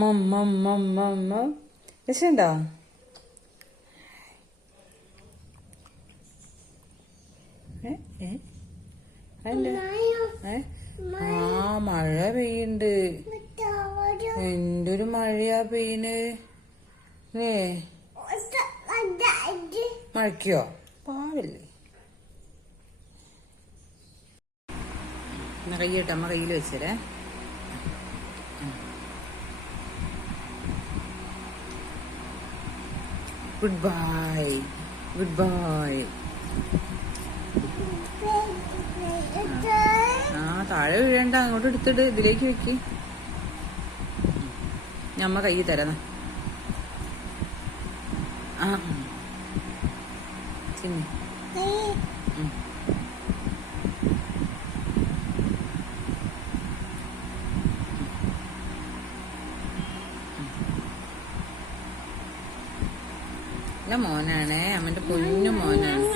മം മം മം മം മം രസമുണ്ടോ? ആ മഴ പെയ്യണ്ട്. എന്തൊരു മഴയാ പെയ്യണ്. ഏ മഴയ്ക്കോ? പാവില്ലേ? കിട്ടോ അമ്മ കയ്യിൽ വെച്ചേരേ. ഗുഡ് ബൈ ഗുഡ് ബൈ ആ താഴെ വീഴണ്ട. അങ്ങോട്ട് എടുത്തിട്ട് ഇതിലേക്ക് വെക്ക്. ഞമ്മ കൈ തരാം. ആ. ചിന്നി മോനാണ്. അമ്മന്റെ പൊന്നു മോനാണ്.